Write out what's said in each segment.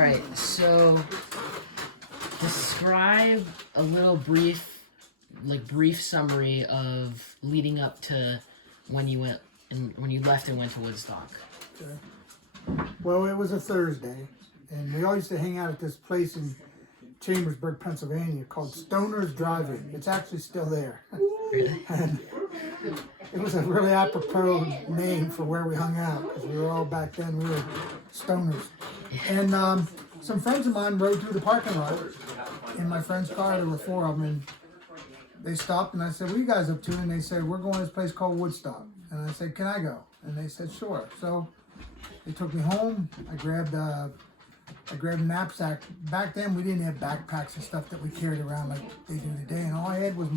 All right, so describe a little brief summary of leading up to when you went and when you left and went to Woodstock. Okay. Well, it was a Thursday, and we all used to hang out at this place in Chambersburg, Pennsylvania called Stoner's Drive-In. It's actually still there. Really? And it was a really apropos name for where we hung out, because we were all back then, we were stoners. And some friends of mine rode through the parking lot in my friend's car. There were four of them, and they stopped, and I said, what are you guys up to? And they said, we're going to this place called Woodstock. And I said, can I go? And they said, sure. So they took me home. I grabbed a knapsack. Back then, we didn't have backpacks and stuff that we carried around like they do today. And all I had was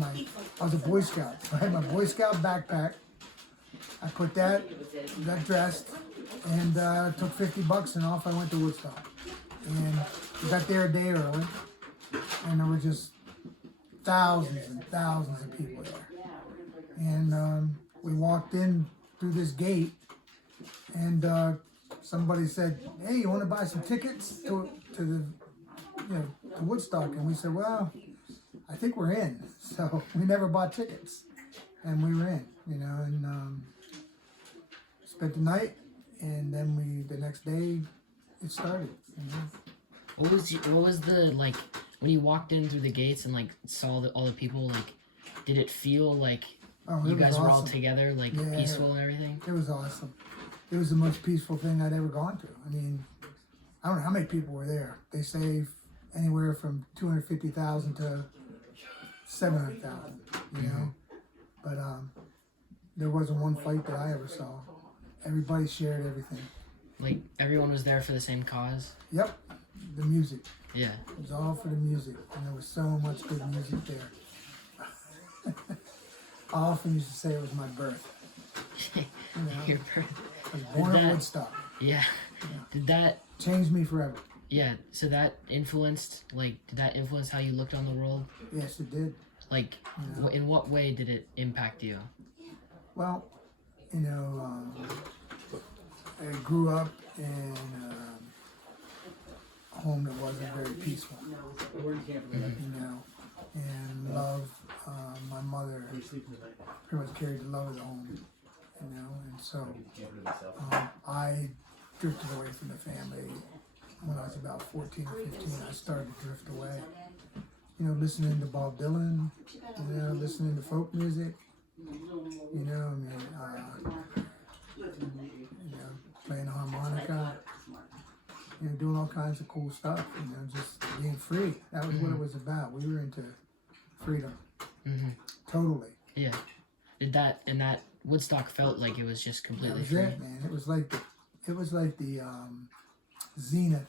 I was a Boy Scout. So I had my Boy Scout backpack. I put got dressed, and took $50, and off I went to Woodstock. And we got there a day early, and there were just thousands and thousands of people there. And we walked in through this gate, and somebody said, hey, you want to buy some tickets to Woodstock? And we said, well, I think we're in. So we never bought tickets, and we were in, and spent the night, and then the next day it started. What was the, like, when you walked in through the gates and like saw all the people, like, did it feel like you guys were all together, like, peaceful and everything? It was awesome. It was the most peaceful thing I'd ever gone to. I mean, I don't know how many people were there. They say anywhere from 250,000 to 700,000, you know? But there wasn't one fight that I ever saw. Everybody shared everything. Like, everyone was there for the same cause? Yep, the music. Yeah. It was all for the music, and there was so much good music there. I often used to say it was my birth. Your birth. I was born in Woodstock. Yeah. Did that changed me forever? Yeah. So that influenced, did that influence how you looked on the world? Yes, it did. Like, in what way did it impact you? Well, I grew up in a home that wasn't very peaceful, and love, my mother pretty much carried the love of the home, and so I drifted away from the family. When I was about 14 or 15, I started to drift away, listening to Bob Dylan, listening to folk music, playing harmonica, doing all kinds of cool stuff, just being free. That was what it was about. We were into freedom. Totally. Yeah. That Woodstock felt like it was just completely free. That was it, man. It was like the zenith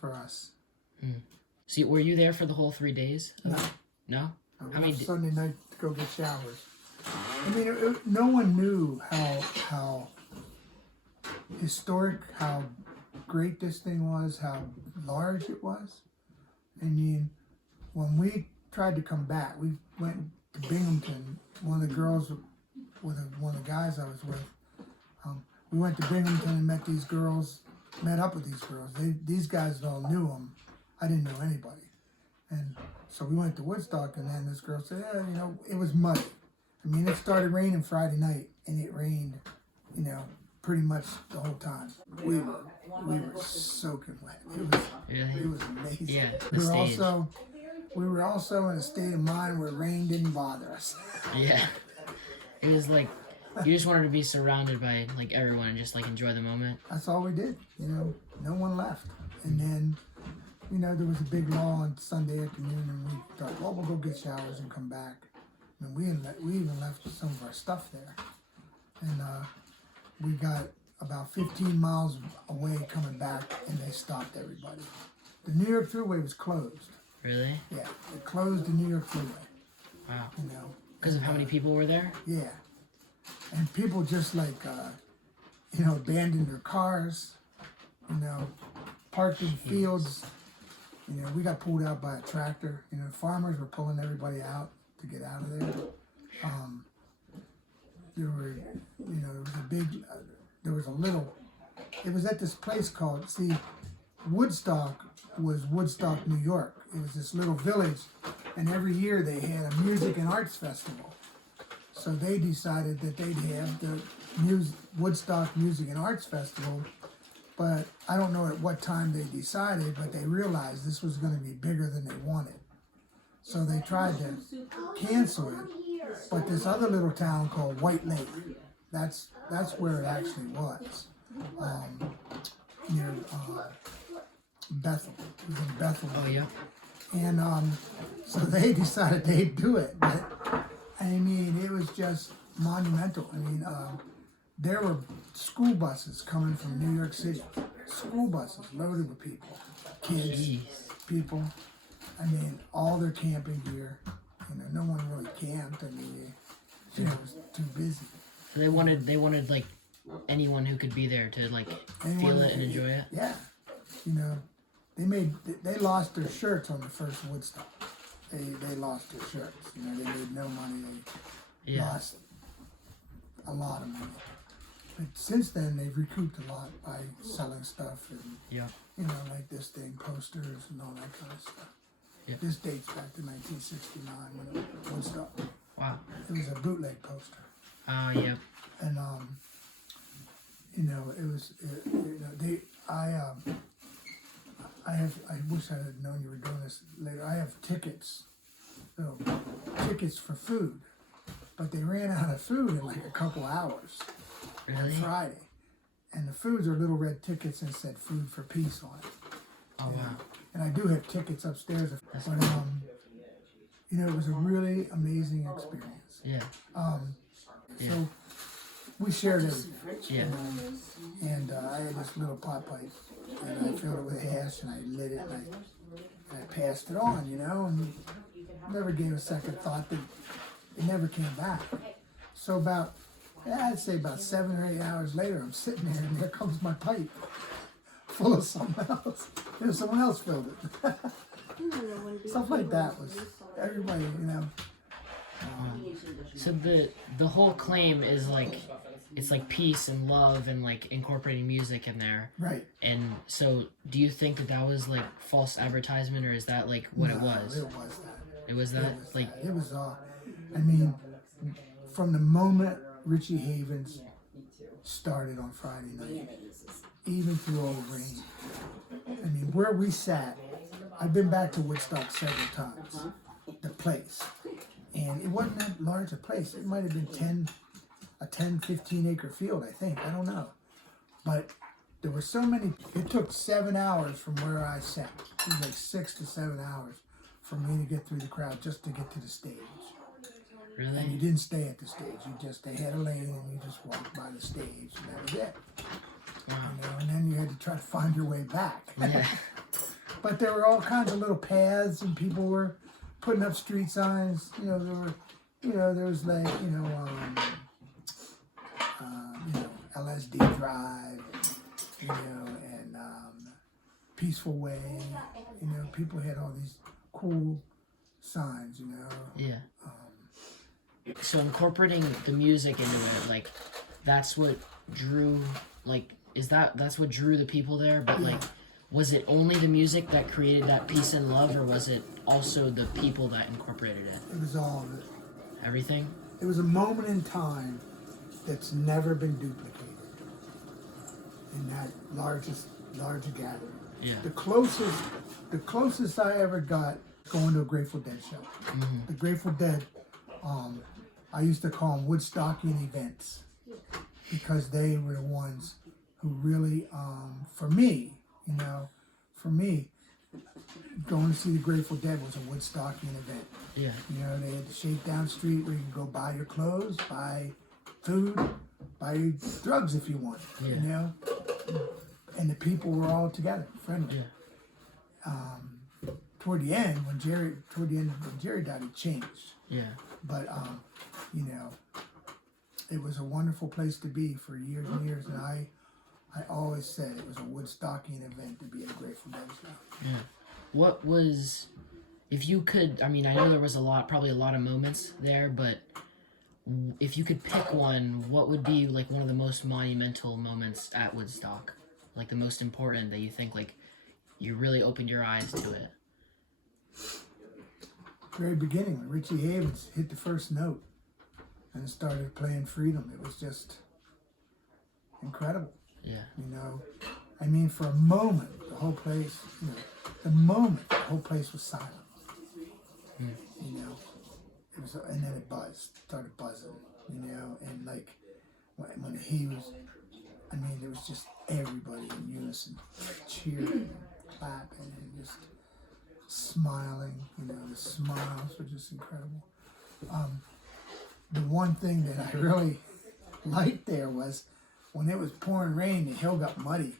for us. So were you there for the whole 3 days? No. No? I went Sunday night to go get showers. I mean, no one knew how historic, how great this thing was, how large it was. I mean, when we tried to come back, we went to Binghamton. One of the girls, with one of the guys I was with, we went to Binghamton and met up with these girls. These guys all knew them. I didn't know anybody. And so we went to Woodstock, and then this girl said, yeah, it was muddy. I mean, it started raining Friday night, and it rained, pretty much the whole time. We were soaking wet. It was amazing. Yeah, we were also in a state of mind where rain didn't bother us. Yeah. It was like, you just wanted to be surrounded by, everyone and just, enjoy the moment. That's all we did, No one left. And then, there was a big lull on Sunday afternoon, and we thought, well, we'll go get showers and come back. And we even left some of our stuff there. And we got about 15 miles away coming back, and they stopped everybody. The New York Thruway was closed. Really? Yeah, they closed the New York Thruway. Wow. Because of how many people were there? Yeah. And people just abandoned their cars, parked in fields. We got pulled out by a tractor. Farmers were pulling everybody out to get out of there. It was at this place called, Woodstock was Woodstock, New York. It was this little village, and every year they had a music and arts festival. So they decided that they'd have the Woodstock Music and Arts Festival, but I don't know at what time they decided, but they realized this was going to be bigger than they wanted. So they tried to cancel it, but this other little town called White Lake, that's where it actually was, near Bethel. It was in Bethel. Oh yeah. And so they decided they'd do it. But, I mean, it was just monumental. I mean, there were school buses coming from New York City. School buses loaded with people, kids, Jeez. people. I mean, all their camping gear. You know, no one really camped. I mean, it was too busy. So they wanted like anyone who could be there to like feel it and enjoy it. Yeah, you know, they lost their shirts on the first Woodstock. They lost their shirts. You know, they made no money. They lost a lot of money. But since then, they've recouped a lot by selling stuff and you know, like this thing, posters and all that kind of stuff. Yeah. This dates back to 1969 when it was Woodstock. Wow. It was a bootleg poster. Oh yeah. And you know, it was you know, I wish I had known you were doing this later. I have tickets, tickets for food, but they ran out of food in like a couple hours on Friday, and the foods are little red tickets and said "Food for Peace" on it. Oh wow. And I do have tickets upstairs, but you know, it was a really amazing experience. Yeah. So we shared everything. Yeah. And I had this little pot pipe, and I filled it with ash, and I lit it, and I passed it on, you know, and never gave a second thought that it never came back. So I'd say about 7 or 8 hours later, I'm sitting there, and there comes my pipe full of someone else. And someone else filled it. Stuff like that was everybody, you know. So the whole claim is like, it's like peace and love and like incorporating music in there. Right. And so do you think that was like false advertisement, or is that like what it was? It was that. It was that? It was I mean, from the moment Richie Havens started on Friday night, even through all the rain, I mean, where we sat, I've been back to Woodstock several times, the place. And it wasn't that large a place. It might have been a 10, 15 acre field, I think. I don't know. But there were so many. It took 7 hours from where I sat. It was like 6 to 7 hours for me to get through the crowd just to get to the stage. Really? And you didn't stay at the stage. They had a lane and you just walked by the stage, and that was it. Wow. You know, and then you had to try to find your way back. Yeah. But there were all kinds of little paths, and people were putting up street signs. You know, there was like, LSD Drive, you know, and Peaceful Way. You know, people had all these cool signs, you know. Yeah. So incorporating the music into it, like, that's what drew, like, that's what drew the people there? But, like, was it only the music that created that peace and love, or was it also the people that incorporated it? It was all of it. Everything? It was a moment in time that's never been duplicated in that larger gathering. Yeah. The closest I ever got going to a Grateful Dead show. Mm-hmm. The Grateful Dead, I used to call them Woodstockian events, because they were the ones who really, for me, going to see the Grateful Dead was a Woodstockian event. Yeah. You know, they had the Shakedown Street where you could go buy your clothes, buy food, buy drugs if you want. Yeah. You know, and the people were all together, friendly. Yeah. Toward the end, when Jerry died, it changed. Yeah. But you know, it was a wonderful place to be for years and years, and I always said it was a Woodstockian event to be at a Grateful Dead show. Yeah. What was, if you could, I mean, I know there was probably a lot of moments there, but if you could pick one, what would be like one of the most monumental moments at Woodstock? Like the most important that you think, like, you really opened your eyes to it? Very beginning, when Richie Havens hit the first note and started playing Freedom, it was just incredible. Yeah. You know, I mean, for a moment, the whole place, the moment the whole place was silent. You know, it was, and then it started buzzing. You know, and like when he was, I mean, it was just everybody in unison, cheering, and clapping, and just smiling. You know, the smiles were just incredible. The one thing that I really liked there was when it was pouring rain, the hill got muddy,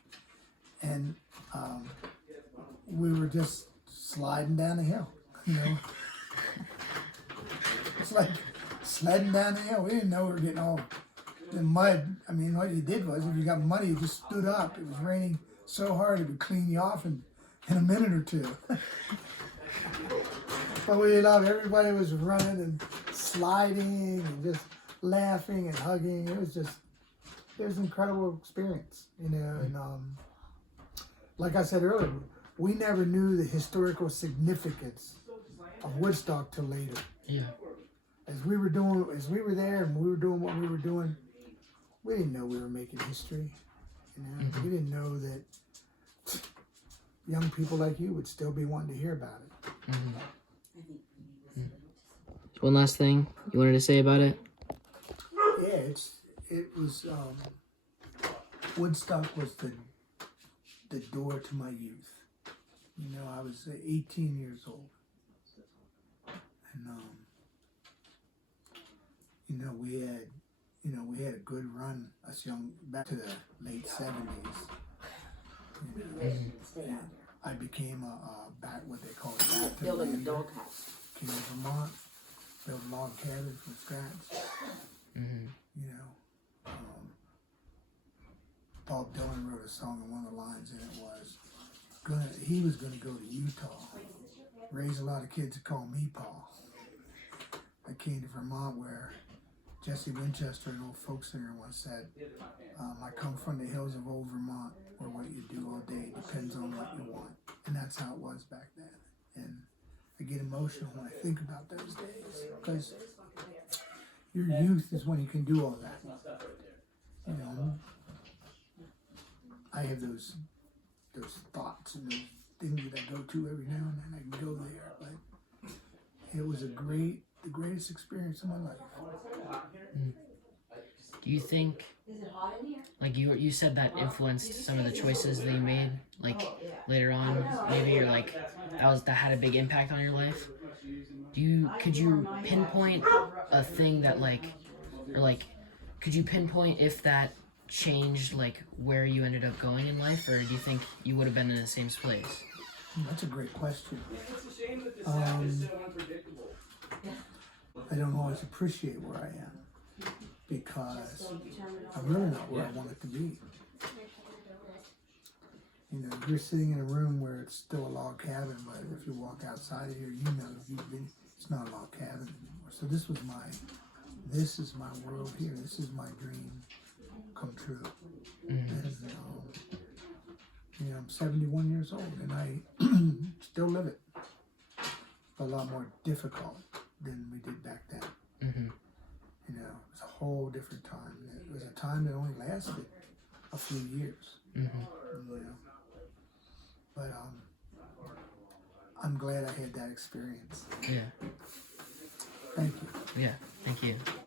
and we were just sliding down the hill. You know, it's like sledding down the hill. We didn't know we were getting all the mud. I mean, what you did was, if you got muddy, you just stood up. It was raining so hard it would clean you off in a minute or two. But we loved, everybody was running and sliding and just laughing and hugging. It was an incredible experience, you know. And like I said earlier, we never knew the historical significance of Woodstock till later. Yeah. As we were there and we were doing what we were doing, we didn't know we were making history. You know, we didn't know that young people like you would still be wanting to hear about it. One last thing you wanted to say about it? Yeah, it was Woodstock was the door to my youth. You know, I was 18 years old, and we had a good run us young back to the late 70s. You know, I became what they call a back to Building a doghouse. Came to Vermont, built a log cabin from scratch. You know, Bob Dylan wrote a song, and one of the lines in it was, he was going to go to Utah, raise a lot of kids to call me Paul. I came to Vermont, where Jesse Winchester, an old folk singer, once said, I come from the hills of old Vermont, where what you do all day depends on what you want. And that's how it was back then. And I get emotional when I think about those days, because your youth is when you can do all that. You know, I have those thoughts and those things that I go to every now and then. I can go there, but it was the greatest experience of my life. Do you think, like you said, that influenced some of the choices that you made, like later on, maybe you're like that had a big impact on your life? Could you pinpoint a thing that could you pinpoint if that changed like where you ended up going in life, or do you think you would have been in the same place? That's a great question. I don't always appreciate where I am, because I'm really not where I wanted to be. You know, you're sitting in a room where it's still a log cabin, but if you walk outside of here, you know it's not a log cabin anymore. So this is my world here. This is my dream come true. And, you know, I'm 71 years old, and I still live it. A lot more difficult than we did back then. You know, it was a whole different time. It was a time that only lasted a few years. You know, but I'm glad I had that experience. Yeah. Thank you. Yeah. Thank you.